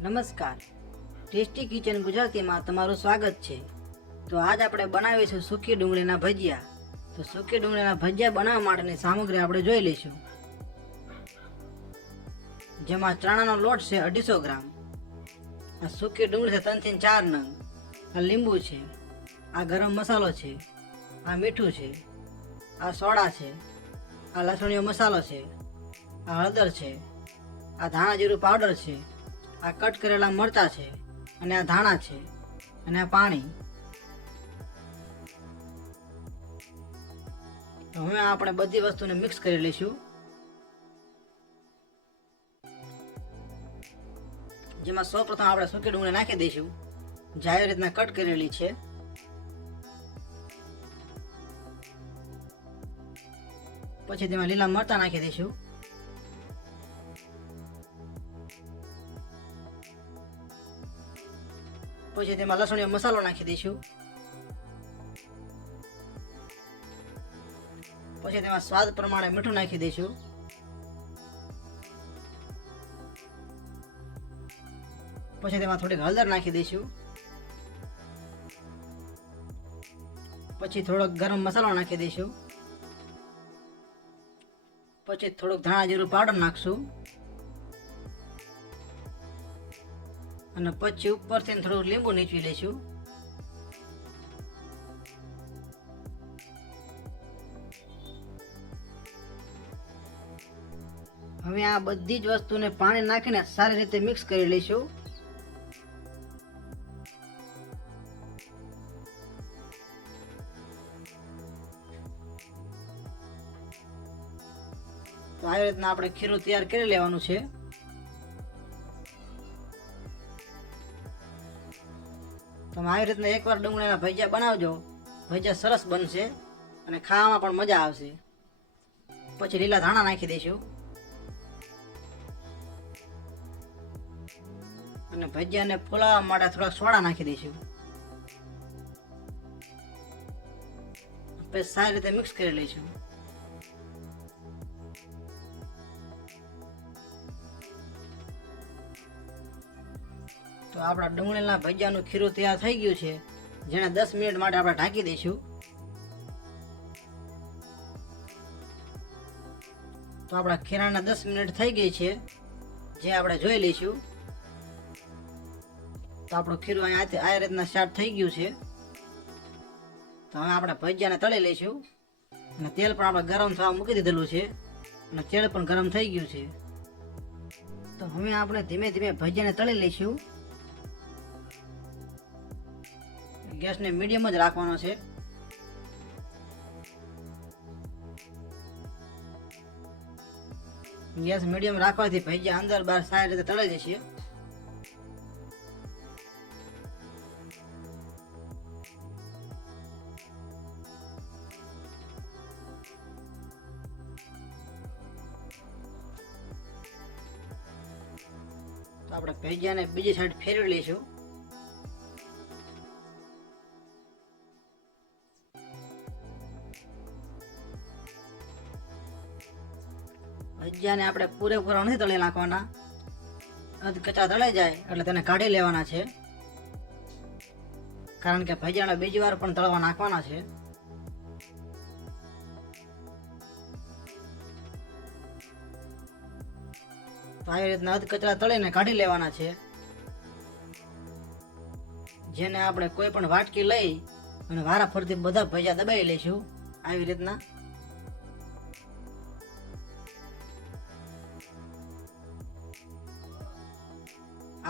નમસ્કાર, tasty kitchen ગુજરાતીમાં તમારું સ્વાગત છે। તો આજ આપણે બનાવીશું સૂકી ડુંગળીના ભજીયા। તો સૂકી ડુંગળીના ભજીયા બનાવવા માટેની સામગ્રી આપણે જોઈ લઈશું। જેમાં ચણાનો લોટ છે 250 ગ્રામ, આ સૂકી ડુંગળી છે 3 થી 4 નંગ, આ લીંબુ છે, આ ગરમ મસાલો છે, આ મીઠું છે, આ સોડા છે, આ લસણીયો મસાલો છે, આ હળદર છે, આ ધાણા જીરું પાવડર છે, આ કટ કરેલા મરચા છે, અને આ ધાણા છે, અને આ પાણી। તો હવે આપણે બધી વસ્તુને મિક્સ કરી લઈશું। જેમાં સૌપ્રથમ આપણે સૂકી ડુંગળી નાખી દઈશું, જે આવી રીતના કટ કરેલી છે। પછી તેમાં લીલા મરચા નાખી દઈશું, પછી તેમાં લસણીયો મસાલો નાખી દઈશું, પછી તેમાં સ્વાદ પ્રમાણે મીઠું નાખી દઈશું, પછી તેમાં થોડીક હળદર નાખી દઈશું, પછી થોડોક ગરમ મસાલો નાખી દઈશું, પછી થોડુંક ધાણા જીરું પાવડર નાખશું, અને પછી ઉપરથી થોડું લીંબુ નીચવી લઈશું। હવે આ બધી જ વસ્તુને પાણી નાખીને સારી રીતે મિક્સ કરી લઈશું। તો આવી રીતના આપણે ખીરું તૈયાર કરી લેવાનું છે। તમે આવી રીતના એકવાર ડુંગળીના ભજીયા બનાવજો, ભજીયા સરસ બનશે અને ખાવામાં પણ મજા આવશે। પછી લીલા ધાણા નાખી દઈશું, અને ભજીયાને ફૂલાવવા માટે થોડા સોડા નાખી દઈશું। પછી સારી રીતે મિક્સ કરી લઈશું। તો આપણા ડુંગળીના ભજીયાનું ખીરું તૈયાર થઈ ગયું છે, જેને 10 મિનિટ માટે આપણે ઢાંકી દઈશું। તો આપણા ખીરાના 10 મિનિટ થઈ ગઈ છે, જે આપણે જોઈ લઈશું। તો આપણું ખીરું અહીંયા આ રીતના સ્ટાર્ટ થઈ ગયું છે। તો હવે આપણે ભજીયાને તળી લઈશું, અને તેલ પણ આપણે ગરમ થવા મૂકી દીધેલું છે, અને તેલ પણ ગરમ થઈ ગયું છે। તો હવે આપણે ધીમે ધીમે ભજીયાને તળી લઈશું। ગેસને મીડિયમ જ રાખવાનો છે। ગેસ મીડિયમ રાખવાથી ભજીયા અંદર બહાર સારી રીતે તળાઈ જશે। તો આપણે ભજીયાને બીજી સાઈડ ફેરવી લઈશું। ભજીયાને આપણે પૂરેપૂરા નથી તળી નાખવાના, અધ કચા તળાઈ જાય એટલે તેને કાઢી લેવાના છે, કારણ કે ભજીયાને બીજી વાર પણ તળવા નાખવાના છે। તો આવી રીતના અધ કચરા તળીને કાઢી લેવાના છે, જેને આપણે કોઈ પણ વાટકી લઈ અને વારા ફરતી બધા ભજીયા દબાવી લઈશું આવી રીતના।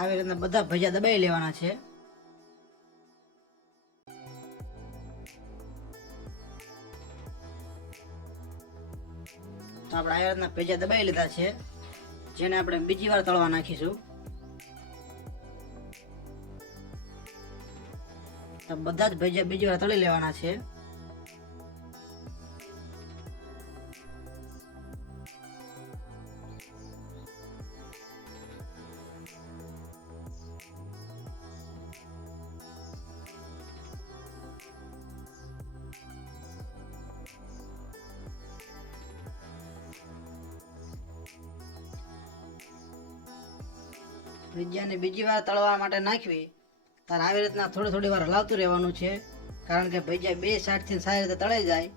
આવી રીતના બધા ભજીયા દબાવી લેવાના છે। તો આપણે આવી રીતના ભજીયા દબાવી લીધા છે, જેને આપણે બીજી વાર તળવા નાખીશું। તો બધા જ ભજીયા બીજી વાર તળી લેવાના છે। ભજીયાને બીજી વાર તળવા માટે નાખવી તારે આવી રીતના થોડી વાર હલાવતું રહેવાનું છે, કારણ કે ભજીયા બે સાઈડથી સારી રીતે તળાઈ જાય,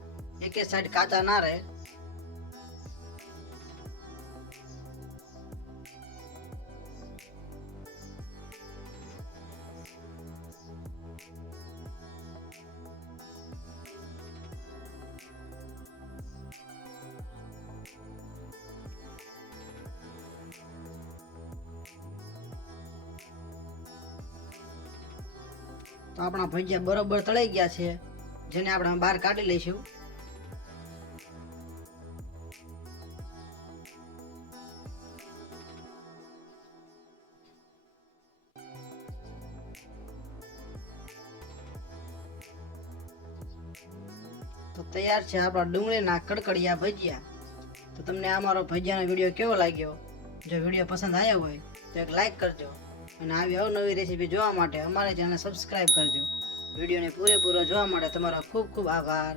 એક સાઈડ કાચા ના રહે. તો આપણા ભજીયા બરોબર તળાઈ ગયા છે, જેને આપણે બહાર કાઢી લઈશું. તો તૈયાર છે આપણા ડુંગળીના કડકડિયા ભજીયા. તો તમને આ મારો ભજીયાનો વિડીયો કેવો લાગ્યો? જો વિડીયો પસંદ આવ્યો હોય તો એક લાઈક કરજો, અને આવી અવનવી રેસીપી જોવા માટે અમારી ચેનલ સબસ્ક્રાઈબ કરજો. વિડીયોને પૂરેપૂરો જોવા માટે તમારો ખૂબ ખૂબ આભાર.